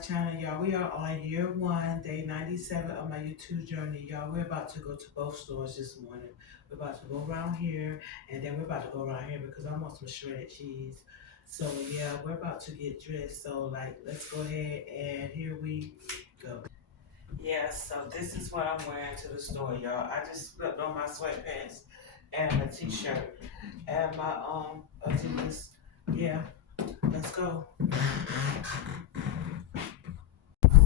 channel, y'all. We are on year one, day 97 of my YouTube journey, y'all. We're about to go to both stores this morning. We're about to go around here, and then we're about to go around here because I want some shredded cheese. So yeah, we're about to get dressed. So let's go ahead and here we go. Yeah, so this is what I'm wearing to the store, y'all. I just slipped on my sweatpants and a t-shirt and my Adidas. Yeah, let's go.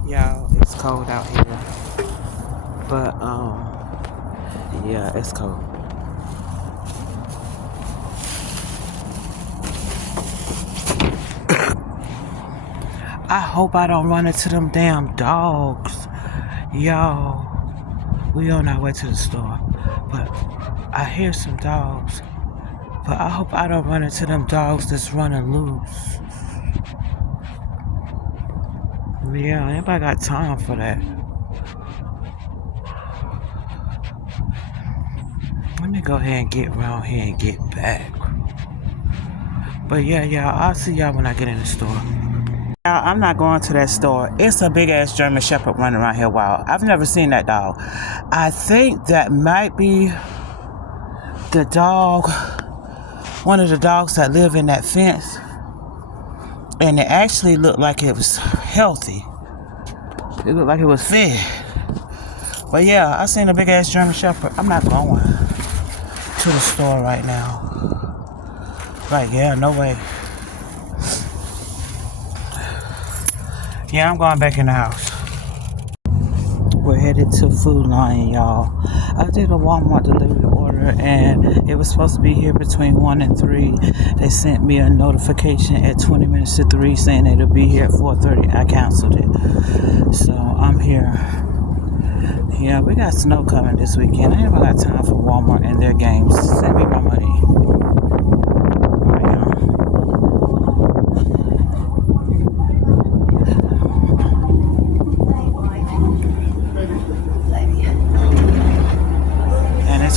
Y'all, it's cold out here. But yeah, it's cold. I hope I don't run into them damn dogs. Y'all, we on our way to the store. But I hear some dogs. But I hope I don't run into them dogs that's running loose. Yeah, anybody got time for that? Let me go ahead and get around here and get back. But yeah, y'all, I'll see y'all when I get in the store. I'm not going to that store. It's a big ass German Shepherd running around here wild. I've never seen that dog. I think that might be the dog, one of the dogs that live in that fence. And it actually looked like it was healthy. It looked like it was fed. But yeah, I seen a big ass German Shepherd. I'm not going to the store right now. Like, yeah, no way. Yeah, I'm going back in the house. We're headed to Food Lion, y'all. I did a Walmart delivery order and it was supposed to be here between 1 and 3. They sent me a notification at 20 minutes to 3 saying it'll be here at 4:30. I canceled it. So I'm here. Yeah, we got snow coming this weekend. I ain't got time for Walmart and their games. Send me my money.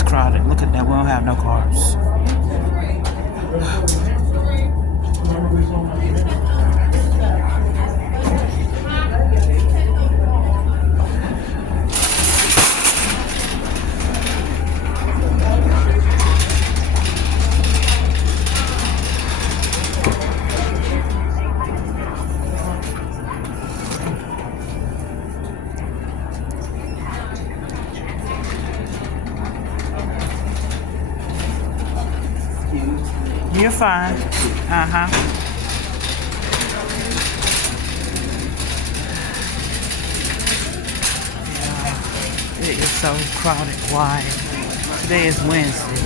Crowded. Look at that. We don't have no cars. You're fine. Uh-huh. Yeah, it is so crowded. Why? Today is Wednesday.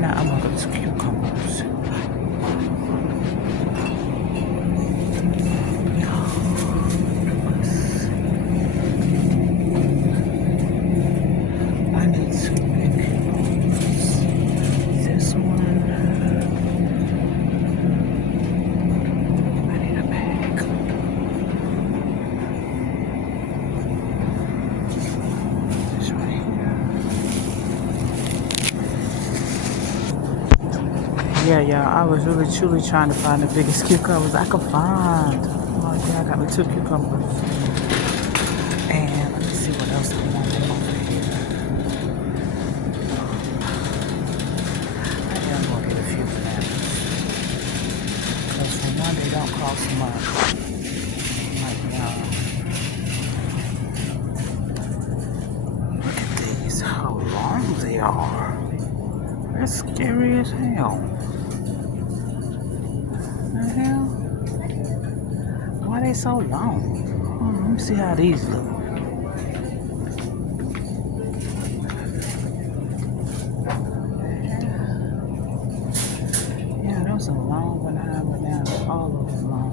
Now I'm gonna go to cucumbers. I need to make this one. Yeah, I was really truly trying to find the biggest cucumbers I could find. Oh yeah, I got me 2 cucumbers. And let me see what else I want over here. I am going to get a few bananas. Because for one, they don't cost much. Like, look at these, how long they are. That's scary as hell. Why are they so long? Let me see how these look. Yeah, those are long bananas. All of them long.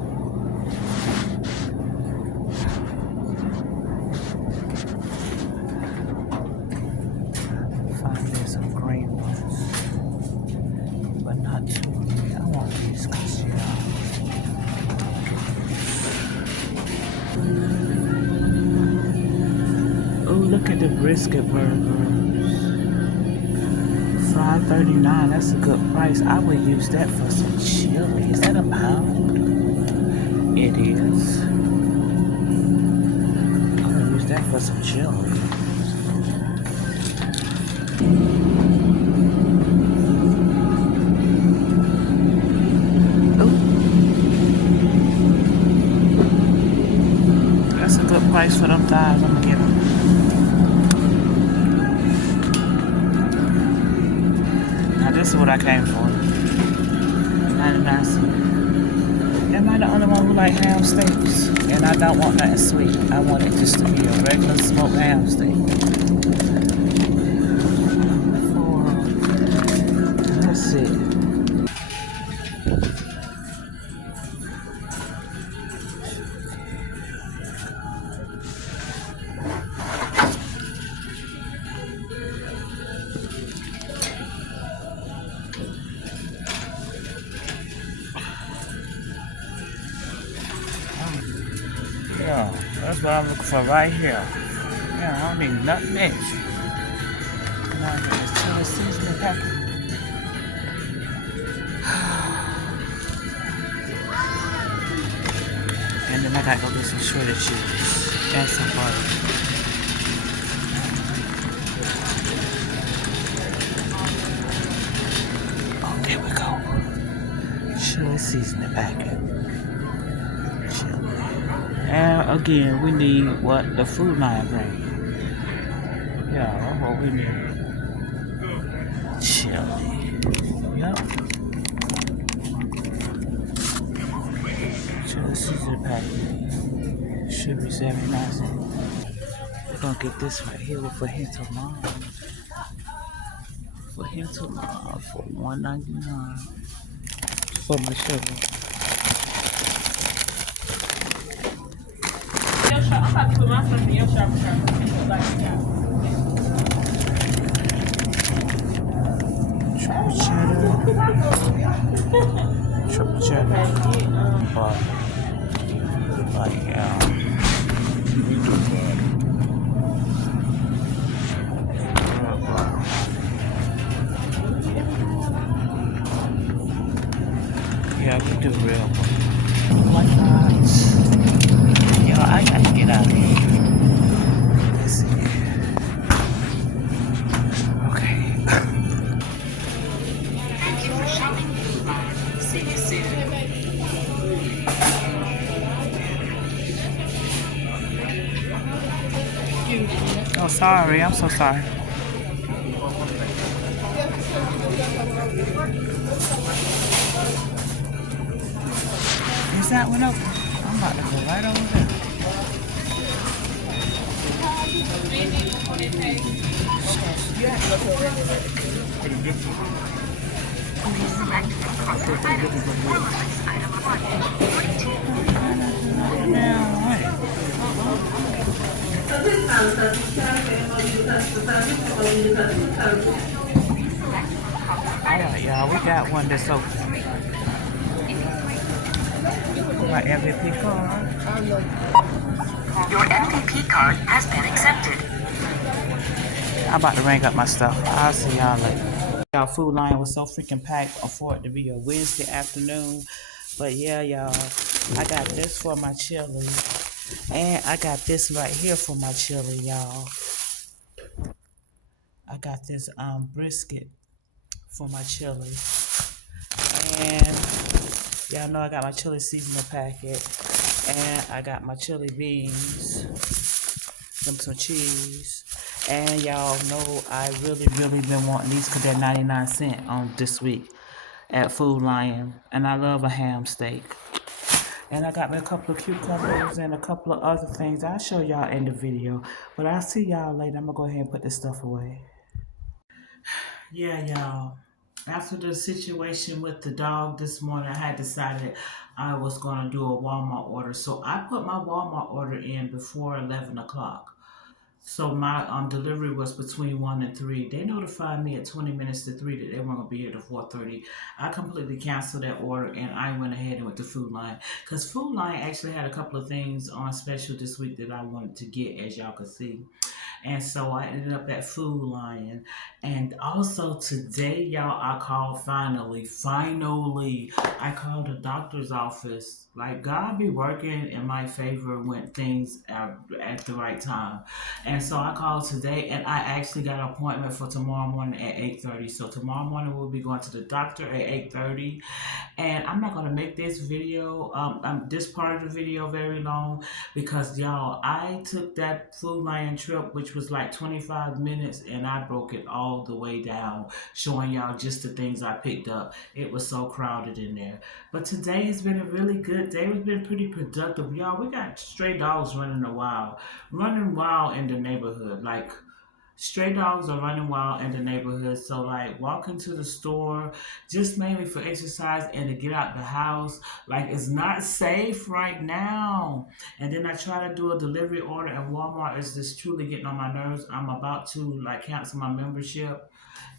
Find there's some green ones, but not too many. I want these because oh, look at the brisket burgers. $5.39. That's a good price. I would use that for some chili. Is that a pound? It is. that for some chili. That's a good price for them thighs. I'm gonna get them. Now this is what I came for. 99 cents. Am I the only one who like ham steaks? And I don't want nothing sweet. I want it just to be a regular smoked ham steak. Let's see. Yeah, that's what I'm looking for right here. Yeah, I don't need nothing else. Now I got this chili seasoning packet. And then I gotta go get some shredded cheese and some butter. Oh, there we go. Chili seasoning packet. Chili. And again, we need what the Food Lion bring. Yeah, that's what we need. Chili. Yep. Chili seasoning packet. Should be 79 cents. We're gonna get this right here for him tomorrow. For him tomorrow for $1.99 for my sugar. I'm about to put my stuff in your shop. Triple cheddar. Triple cheddar. But yeah. Yeah, we do real one. Why not? Yo, I gotta get out of here. Let's see. Okay. Thank you for shopping Foodline. See you soon. Oh, sorry. I'm so sorry. Is that one open? I'm about to go right over there. Please select from contact items or place item on 42. Alright, y'all, we got one that's open. My MVP card. Your MVP card has been accepted. I'm about to ring up my stuff. I'll see y'all later. Y'all, Food Lion was so freaking packed for it to be a Wednesday afternoon. But yeah, y'all, I got this for my chili. And I got this right here for my chili, y'all. I got this brisket for my chili. And y'all know I got my chili seasoning packet. And I got my chili beans. Some cheese. And y'all know I really been wanting these because they're 99 cents on this week at Food Lion. And I love a ham steak. And I got me a couple of cucumbers and a couple of other things. I'll show y'all in the video. But I'll see y'all later. I'm going to go ahead and put this stuff away. Yeah, y'all. After the situation with the dog this morning, I had decided I was going to do a Walmart order. So I put my Walmart order in before 11 o'clock. So my delivery was between 1 and 3. They notified me at 20 minutes to 3 that they weren't going to be here till 4:30. I completely canceled that order and I went ahead and went to Food Lion. Because Food Lion actually had a couple of things on special this week that I wanted to get, as y'all could see. And so I ended up at Food Lion. And also today, y'all, I called finally, I called the doctor's office. Like, God be working in my favor when things are at the right time. And so I called today, and I actually got an appointment for tomorrow morning at 8:30. So tomorrow morning we'll be going to the doctor at 8:30. And I'm not gonna make this video, this part of the video very long, because y'all, I took that Food Lion trip, which was like 25 minutes, and I broke it all the way down, showing y'all just the things I picked up. It was so crowded in there. But today has been a really good day. It's been pretty productive, y'all. We got stray dogs running wild in the neighborhood. Like, stray dogs are running wild in the neighborhood. So, like, walking to the store just mainly for exercise and to get out the house, like, it's not safe right now. And then I try to do a delivery order, and Walmart is just truly getting on my nerves. I'm about to, like, cancel my membership.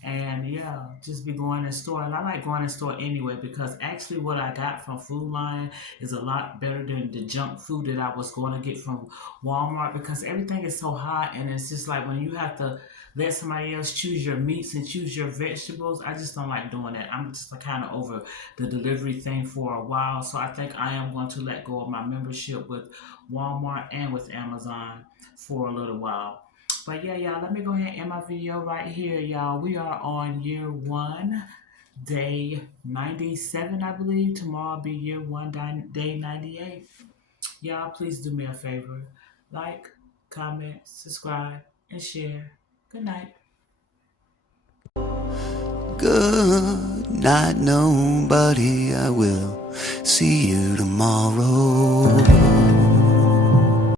And yeah, just be going in store. And I like going in store anyway, because actually what I got from Food Lion is a lot better than the junk food that I was going to get from Walmart, because everything is so hot, and it's just like when you have to let somebody else choose your meats and choose your vegetables. I just don't like doing that. I'm just kind of over the delivery thing for a while. So I think I am going to let go of my membership with Walmart and with Amazon for a little while. But yeah, y'all, let me go ahead and end my video right here, y'all. We are on year 1, day 97, I believe. Tomorrow will be year 1, day 98. Y'all, please do me a favor. Like, comment, subscribe, and share. Good night. Good night, nobody. I will see you tomorrow.